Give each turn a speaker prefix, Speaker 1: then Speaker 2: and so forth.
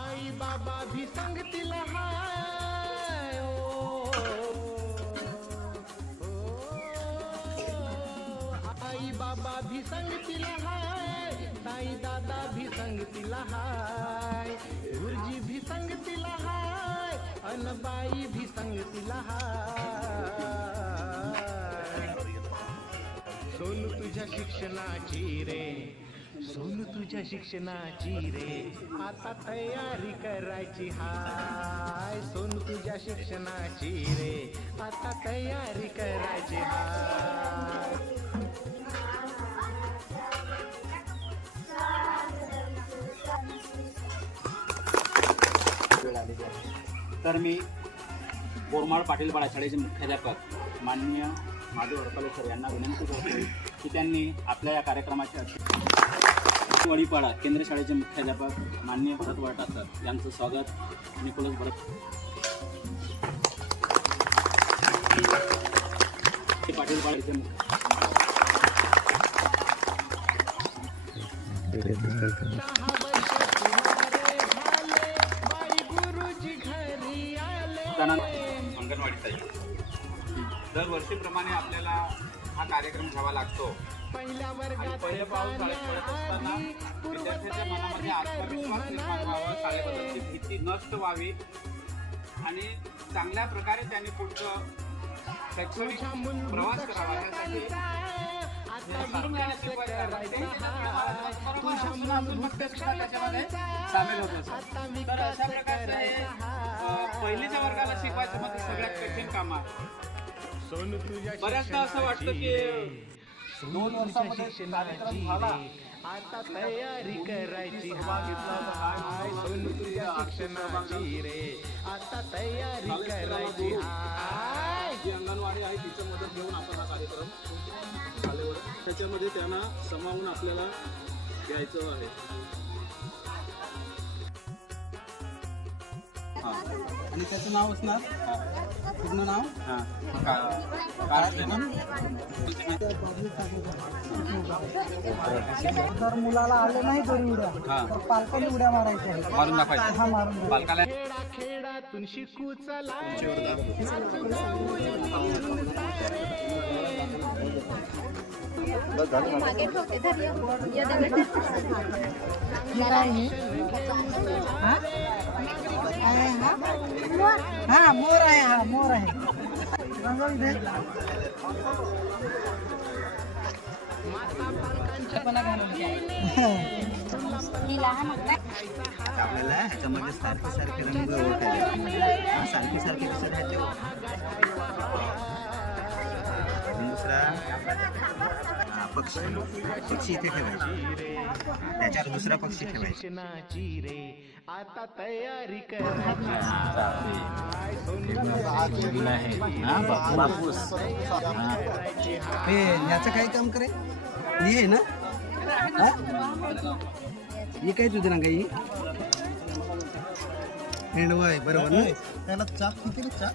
Speaker 1: आई बाबा भी संग हाय ओ, आई बाबा भी संग हाय ताई दादा भी संग हाय गुरुजी भी संग हाय. अनबाई भी संगतीला हाय सोनू तुझ्या शिक्षणाची रे सोनू तुझ्या शिक्षणाची रे आता तयारी करायची हाय. सोनू तुझ्या शिक्षणाची रे आता तयारी करायची हाय.
Speaker 2: तर मी बोरमाळ पाटील शाळेचे मुख्याध्यापक माननीय माधव हडपले सर यांना विनंती करतो की त्यांनी आपल्या या कार्यक्रमाच्या वडीपाडा केंद्र शाळेचे मुख्याध्यापक माननीय भरत वरटा सर यांचं स्वागत. आणि कुलस भरत पाटील पाड्याचे मुख्य
Speaker 3: त्यानंतर अंगणवाडीचा दरवर्षीप्रमाणे आपल्याला हा कार्यक्रम घ्यावा लागतो.
Speaker 1: पहिल्या
Speaker 3: आणि
Speaker 1: वर्गात
Speaker 3: पहिले पाऊस शाळेत पडत असताना
Speaker 1: जाण्याआधी
Speaker 3: विद्यार्थ्याच्या मनामध्ये आत्मविश्वास निर्माण व्हावा शाळेबद्दलची भीती नष्ट व्हावी. आणि चांगल्या प्रकारे त्यांनी पुढचं शैक्षणिक प्रवास करावा यासाठी सातत्याने शिकवायचं आहे. त्यांची नक्की आवाज बरोबर असून अजून मग ते सुद्धा त्याच्यामध्ये सामील होत असतात. तर अशा प्रकारचं पहिलीच्या वर्गाला शिकवायचं म्हणजे सगळ्यात कठीण काम आहे. बऱ्याचदा असं वाटतं की
Speaker 1: दोन वर्षामध्ये कार्यक्रम झाला. आता तयारी करायची हाय. सोनू तुझ्या शिक्षणाची रे. आता तयारी करायची हाय.
Speaker 4: जी अंगणवाडी आहे तिच्या मदत घेऊन आपण हा कार्यक्रम शाळेवर त्याच्यामध्ये त्यांना समावून आपल्याला घ्यायचं आहे.
Speaker 2: आणि त्याचं नाव असणार? पूर्ण नाव?
Speaker 3: हां.
Speaker 5: जर मुलाला आले नाही जरी उड्या तर पालकांनी उड्या मारायच्या आहेत.
Speaker 3: मारून दाखवायचं
Speaker 5: हा मारून द्या.
Speaker 3: पालकाला
Speaker 1: खेळातून शिकू
Speaker 6: मागे ठेवते या दगड
Speaker 5: हे काय आहे? हा? काय आहे हा? हा मोर आहे हा मोर आहे रंगव इथे. मला घालून द्या.
Speaker 6: ही लहान होता
Speaker 7: आपल्याला ह्याच्यामध्ये सारखे सारखे रंग ओळखायचे हा, सारखे सारखे कसं राहते पक्षी पक्षी इथे ठेवायचे. त्याच्यावर दुसरा पक्षी ठेवायचा.
Speaker 1: आता तयारी
Speaker 7: हे याचं काय काम करे? हे आहे ना? हा? ही काय तुझं ना काही हेंडवा आहे बरोबर ना? त्याला चाक किती ना चाक?